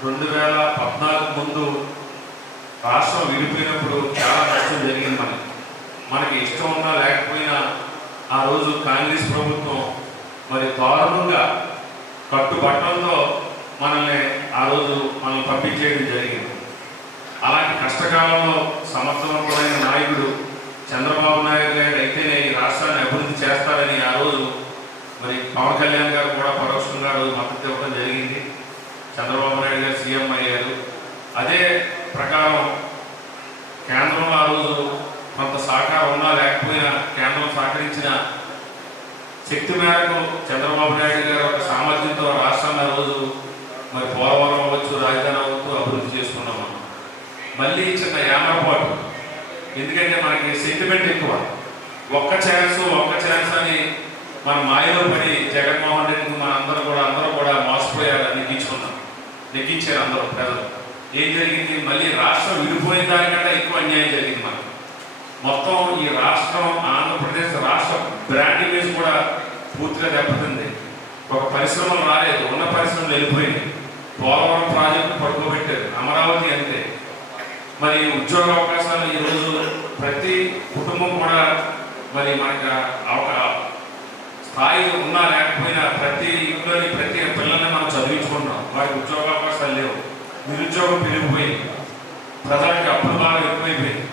2014 ముందు రాష్ట్రం విడిపోయినప్పుడు చాలా నష్టం జరిగింది. మనకి ఇష్టం ఉన్నా లేకపోయినా ఆ రోజు కాంగ్రెస్ ప్రభుత్వం మరి దారుణంగా కట్టుబట్టంతో మనల్ని ఆ రోజు పంపించేయడం జరిగింది. అలాంటి కష్టకాలంలో సమర్థవంతమైన నాయకుడు చంద్రబాబు నాయుడు గారు అయితేనే ఈ రాష్ట్రాన్ని అభివృద్ధి చేస్తారని ఆ రోజు మరి పవన్ కళ్యాణ్ గారు కూడా పరోక్షంగా మద్దతు ఇవ్వడం జరిగింది. చంద్రబాబు నాయుడు గారు సీఎం అయ్యారు. అదే ప్రకారం కేంద్రంలో ఆ రోజు కొంత సహకారం ఉన్నా లేకపోయినా కేంద్రం సహకరించిన శక్తి మేరకు చంద్రబాబు నాయుడు గారు ఒక సామర్థ్యంతో రాష్ట్రాన్ని ఆ రోజు మరి పోలవరం అవ్వచ్చు, రాజధాని అవ్వచ్చు అభివృద్ధి చేసుకున్నాం. మళ్ళీ చిన్న యామరపాటు, ఎందుకంటే మనకి సెంటిమెంట్ ఎక్కువ. ఒక్క ఛాన్స్ అని మన మాయలో పడి జగన్మోహన్ రెడ్డికి అందరూ కూడా మోసపోయారు, నెగ్గించారు అందరూ ప్రజలు. ఏం జరిగింది? మళ్ళీ రాష్ట్రం విడిపోయిన దానికంటే ఎక్కువ అన్యాయం జరిగింది మనకు. మొత్తం ఈ రాష్ట్రం, ఆంధ్రప్రదేశ్ రాష్ట్ర బ్రాండ్ ఇమేజ్ కూడా పూర్తిగా దెబ్బతింది. ఒక పరిశ్రమలు రాలేదు, ఉన్న పరిశ్రమలు వెళ్ళిపోయినాయి. పోలవరం ప్రాజెక్టు పడుకోబెట్టారు, అమరావతి అంతే. మరి ఉద్యోగ అవకాశాలు ఈరోజు ప్రతి కుటుంబం కూడా మరి మనకు ఒక స్థాయి ఉన్నా లేకపోయినా ప్రతి ఇంట్లోని ప్రతి పిల్లల్ని మనం చదివించుకుంటున్నాం. వారికి ఉద్యోగ అవకాశాలు లేవు, నిరుద్యోగం పెరిగిపోయింది, ప్రజలకి అప్పుల భారం ఎక్కువైపోయింది.